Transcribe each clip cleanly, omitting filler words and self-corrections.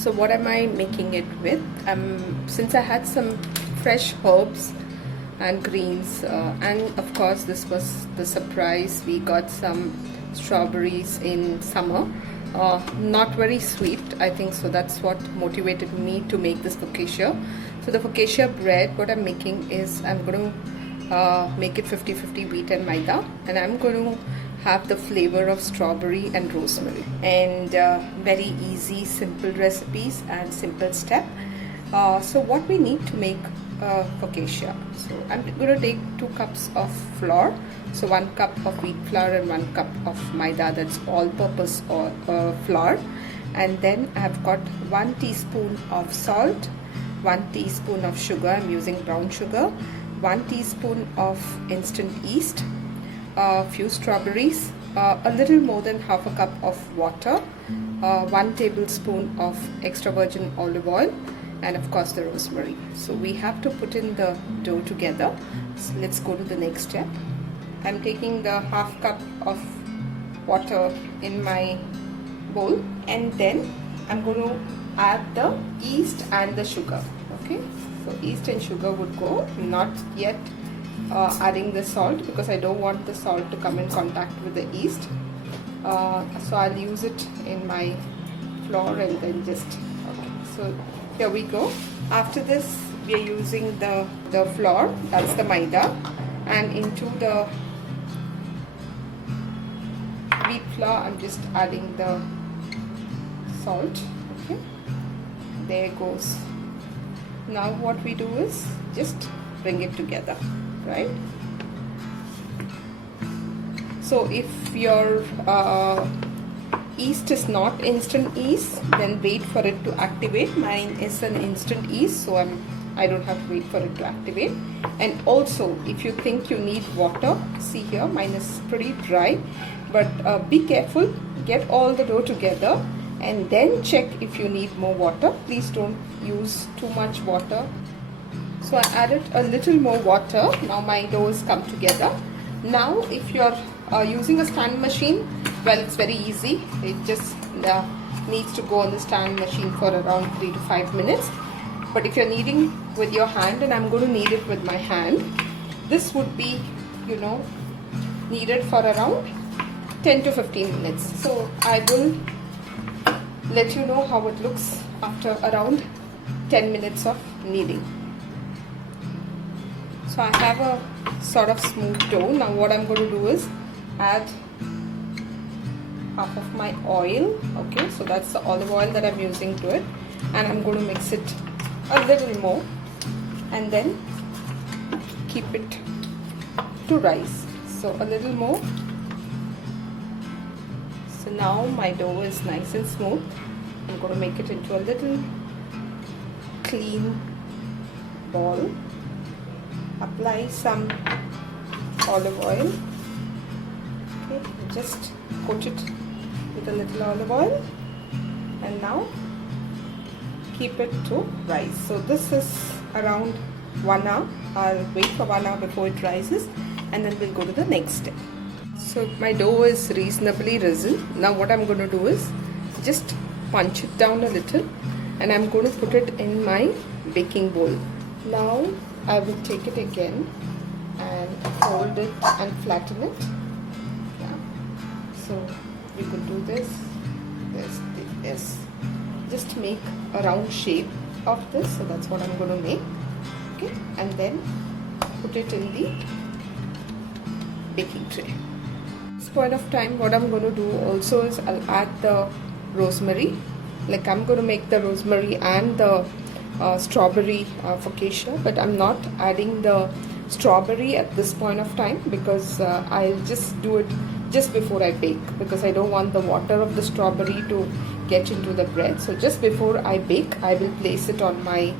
So what am I making it with? Since I had some fresh herbs and greens, and of course this was the surprise, we got some strawberries in summer. Not very sweet, I think, so that's what motivated me to make this focaccia. So the focaccia bread, what I'm making is I'm going to make it 50-50 wheat and maida, and I'm going to have the flavor of strawberry and rosemary, and very easy, simple recipes and simple step. So what we need to make focaccia, so I'm going to take 2 cups of flour, so 1 cup of wheat flour and 1 cup of maida, that's all-purpose flour, and then I've got 1 teaspoon of salt, 1 teaspoon of sugar, I'm using brown sugar, 1 teaspoon of instant yeast, a few strawberries, a little more than half a cup of water, 1 tablespoon of extra virgin olive oil, and of course the rosemary. So we have to put in the dough together. So let's go to the next step. I'm taking the half cup of water in my bowl, and then I'm going to add the yeast and the sugar. Okay, so yeast and sugar would go, not yet adding the salt because I don't want the salt to come in contact with the yeast. So I'll use it in my flour and then just, okay, so here we go. After this we are using the flour, that's the maida, and into the wheat flour I'm just adding the salt. Okay, there goes. Now what we do is just bring it together, right? So if your yeast is not instant yeast, then wait for it to activate. Mine is an instant yeast, so I don't have to wait for it to activate. And also, if you think you need water, see here, mine is pretty dry, but be careful, get all the dough together and then check if you need more water. Please don't use too much water. So I added a little more water. Now my dough has come together. Now if you're using a stand machine, well, it's very easy. It just needs to go on the stand machine for around 3 to 5 minutes. But if you're kneading with your hand, and I'm going to knead it with my hand, this would be, kneaded for around 10 to 15 minutes. So I will let you know how it looks after around 10 minutes of kneading. So I have a sort of smooth dough. Now what I'm going to do is add half of my oil. Okay, so that's the olive oil that I'm using to it, and I'm going to mix it a little more and then keep it to rise. So a little more. So now my dough is nice and smooth. I'm going to make it into a little clean ball. Apply some olive oil. Okay, just coat it with a little olive oil, and now keep it to rise. So this is around 1 hour. I'll wait for 1 hour before it rises, and then we'll go to the next step. So my dough is reasonably risen. Now what I'm going to do is just punch it down a little, and I'm going to put it in my baking bowl. Now I will take it again and fold it and flatten it. Yeah. So you could do this, this. Just make a round shape of this. So that's what I'm going to make. Okay, and then put it in the baking tray. At this point of time, what I'm going to do also is I'll add the rosemary. Like I'm going to make the rosemary and the strawberry focaccia, but I'm not adding the strawberry at this point of time because I'll just do it just before I bake, because I don't want the water of the strawberry to get into the bread. So just before I bake, I will place it on my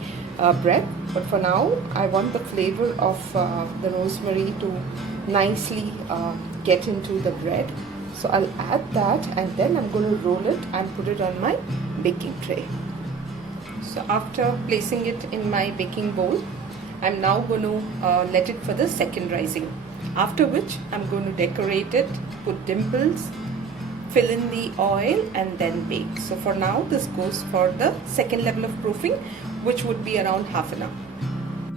bread. But for now, I want the flavor of the rosemary to nicely get into the bread. So I'll add that, and then I'm going to roll it and put it on my baking tray. So after placing it in my baking bowl, I'm now going to let it for the second rising. After which I'm going to decorate it, put dimples, fill in the oil and then bake. So for now this goes for the second level of proofing, which would be around half an hour.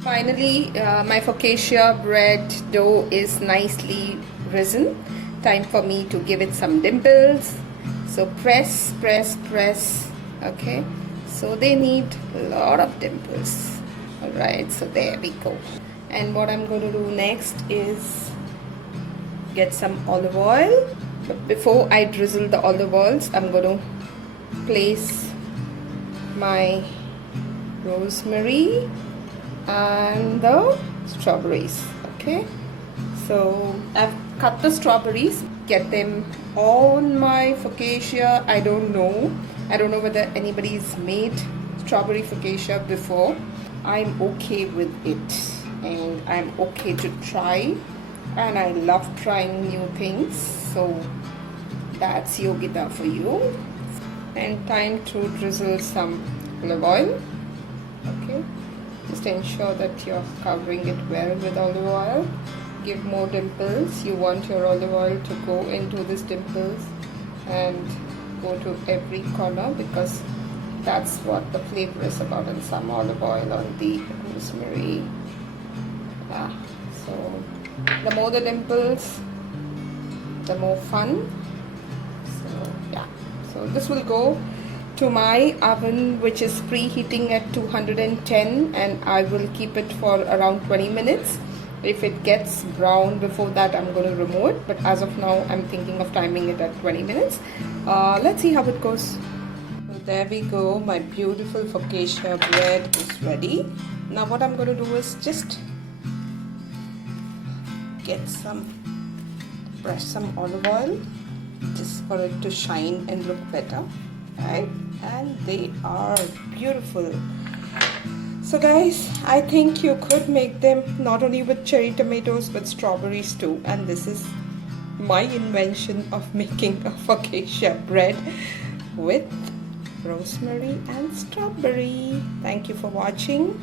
Finally, my focaccia bread dough is nicely risen. Time for me to give it some dimples. So press, press, press. Okay, so they need a lot of dimples. Alright, so there we go. And what I'm going to do next is get some olive oil. But before I drizzle the olive oils, I'm going to place my rosemary and the strawberries. Okay, so I've cut the strawberries, get them on my focaccia. I don't know whether anybody's made strawberry focaccia before. I'm okay with it and I'm okay to try, and I love trying new things. So that's Yogita for you. And time to drizzle some olive oil. Okay, just ensure that you're covering it well with olive oil. Give more dimples. You want your olive oil to go into these dimples and go to every corner, because that's what the flavor is about, and some olive oil on the rosemary. So the more the dimples, the more fun. So yeah, so this will go to my oven, which is preheating at 210, and I will keep it for around 20 minutes. If it gets brown before that, I'm going to remove it, but as of now I'm thinking of timing it at 20 minutes. Let's see how it goes. So there we go, my beautiful focaccia bread is ready. Now what I'm going to do is just brush some olive oil just for it to shine and look better, right? And they are beautiful. So guys, I think you could make them not only with cherry tomatoes but strawberries too, and this is my invention of making a focaccia bread with rosemary and strawberry. Thank you for watching.